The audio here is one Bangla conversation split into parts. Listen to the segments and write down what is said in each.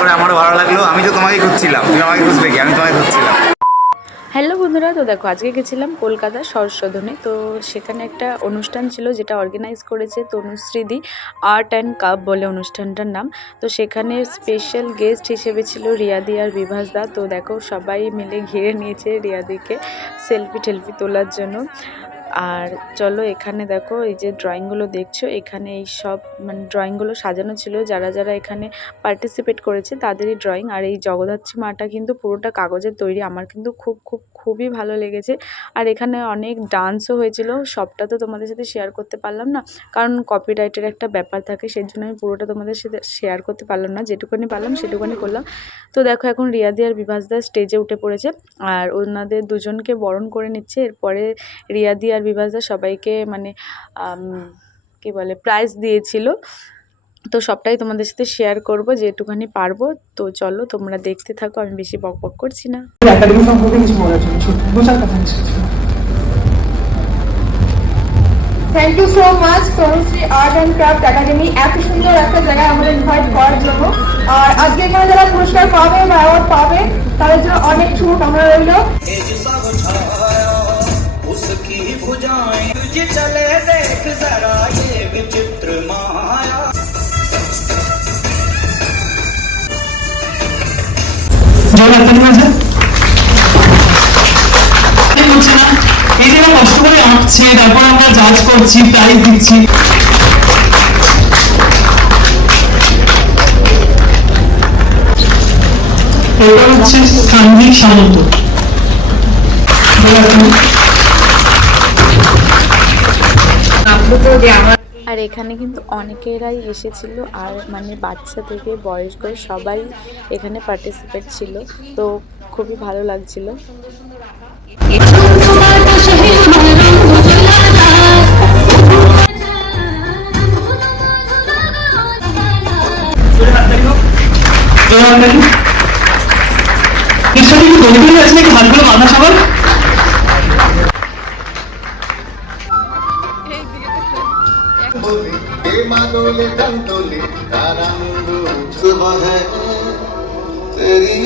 করে আমারও ভালো লাগল। আমি তো তোমাকে খুঁজছিলাম। তুমি আমাকে খুঁজবে কি? আমি তোমাকে খুঁজছিলাম। হ্যালো বন্ধুরা, তো দেখো, আজকে গেছিলাম কলকাতা সরস্বধনে তো সেখানে একটা অনুষ্ঠান ছিল যেটা অর্গানাইজ করেছে তনুশ্রীদি আর্ট অ্যান্ড কাপ বলে অনুষ্ঠানটার নাম। তো সেখানে স্পেশাল গেস্ট হিসেবে ছিল রিয়াদি আর বিভাস দা। তো দেখো, সবাই মিলে ঘিরে নিয়েছে রিয়াদিকে সেলফি টেলফি তোলার জন্য। আর চলো এখানে দেখো, এই যে ড্রয়িংগুলো দেখছ, এখানে এই সব মানে ড্রয়িংগুলো সাজানো ছিল। যারা যারা এখানে পার্টিসিপেট করেছে তাদেরই ড্রয়িং আর এই জগদ্ধাত্রী মাটা কিন্তু পুরোটা কাগজের তৈরি। আমার কিন্তু খুব খুব, খুবই ভালো লেগেছে। আর এখানে অনেক ডান্সও হয়েছিল। সবটা তো তোমাদের সাথে শেয়ার করতে পারলাম না। কারণ কপিরাইটের একটা ব্যাপার থাকে, সেই জন্য আমি পুরোটা তোমাদের সাথে শেয়ার করতে পারলাম না। যেটুকুনি পারলাম, সেটুকুনি করলাম। তো দেখো, এখন রিয়াদি আর বিভাসদা স্টেজে উঠে পড়েছে। আর ওনাদের দুজনকে বরণ করে নিচ্ছে। এরপরে রিয়াদি আর বিভাসদা সবাইকে মানে কি বলে প্রাইজ দিয়েছিল। তো সবটাই তোমাদের সাথে শেয়ার করব যেটুখানি পারব। তো চলো তোমরা দেখতে থাকো আমি বেশি বক বক করছি না। Thank you so much Tanushree art and craft academy এত সুন্দর একটা জায়গায় আমাদের ইনভাইট করার জন্য। আর আজকে এখানে যারা পুরস্কার পাবে বা অ্যাওয়ার্ড পাবে তাদের জন্য অনেক ছুট আমরা রইল। चले देख जरा ये विचित्र माया জল হাততালি মাঝে হচ্ছে না এই যে এরা কষ্ট করে আঁকছে তারপর আমরা জাজ করছি প্রাইজ দিচ্ছি এরপর হচ্ছে সান্দিক সামন্ত আর এখানে কিন্তু অনেকেরাই এসেছিল আর মানে বাচ্চা থেকে বয়স্ক সবাই এখানে পার্টিসিপেট ছিল, তো খুবই ভালো লাগছিল। কি হাতগুলো বাঁধা সবার? তোলে গান তোলে তার আনন্দ উৎসব হ্যাঁ তেরি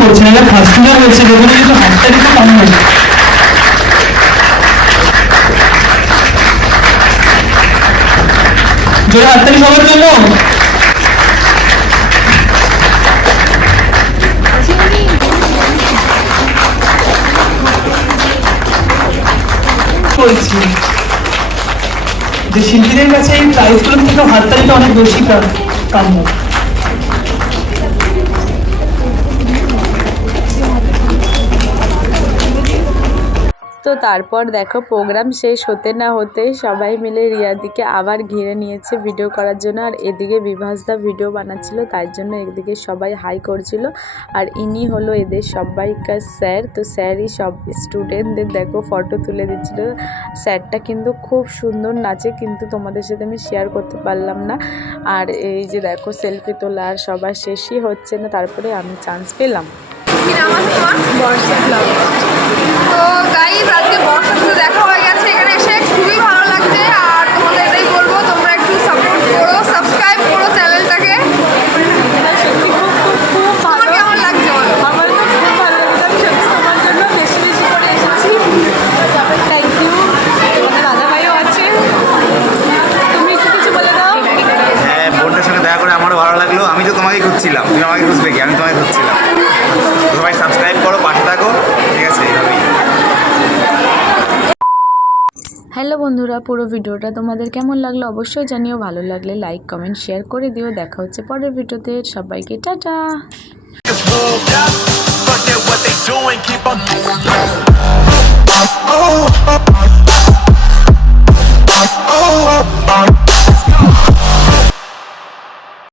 বলছি না হাসপাতাল বলছি কিন্তু তো কম হয়েছে। জোরে হাততালি সবার জন্য? যে শিল্পীদের কাছে এই প্রাইজগুলো থেকে হাততালিটা অনেক বেশি কাম্য তো তারপর দেখো প্রোগ্রাম শেষ হতে না হতেই সবাই মিলে রিয়াদিকে আবার ঘিরে নিয়েছে ভিডিও করার জন্য। আর এদিকে বিভাসদা ভিডিও বানাচ্ছিল তার জন্য এদিকে সবাই হাই করছিল। আর ইনি হলো এদের সবাইকার স্যার তো স্যারই সব স্টুডেন্টদের দেখো ফটো তুলে দিচ্ছিল। স্যারটা কিন্তু খুব সুন্দর নাচে কিন্তু তোমাদের সাথে আমি শেয়ার করতে পারলাম না। আর এই যে দেখো সেলফি তোলা আর সবার শেষই হচ্ছে না তারপরে আমি চান্স পেলাম। বর্ষা ব্লগ তো গাইজ আজকে বর্ষার সাথে দেখা হয়ে গেছে এখানে এসে খুবই ভালো লাগছে আর তোমাদের এটাই বলব তোমরা একটু সাপোর্ট করো সাবস্ক্রাইব করো চ্যানেলটাকে তোমার কেমন লাগছে বলো আমার তো খুব ভালো লাগছে আমি সত্যি তোমার জন্য বেশি বেশি করে এসেছি থ্যাংক ইউ তোমাদের দাদা ভাইও আছে তুমি একটু কিছু বলে দাও হ্যাঁ বোনটার সঙ্গে দেখা করে আমারও ভালো লাগল আমি তো তোমাকে খুঁজছিলাম তুমি আমাকে খুঁজবে কি আমি তোমাকে খুঁজছিলাম সবাই সাবস্ক্রাইব করো পাশে থাকো ঠিক আছে এইভাবেই হ্যালো বন্ধুরা পুরো ভিডিওটা তোমাদের কেমন লাগল অবশ্যই জানিও ভালো লাগলে লাইক কমেন্ট শেয়ার করে দিও দেখা হচ্ছে পরের ভিডিওতে সবাইকে টাটা।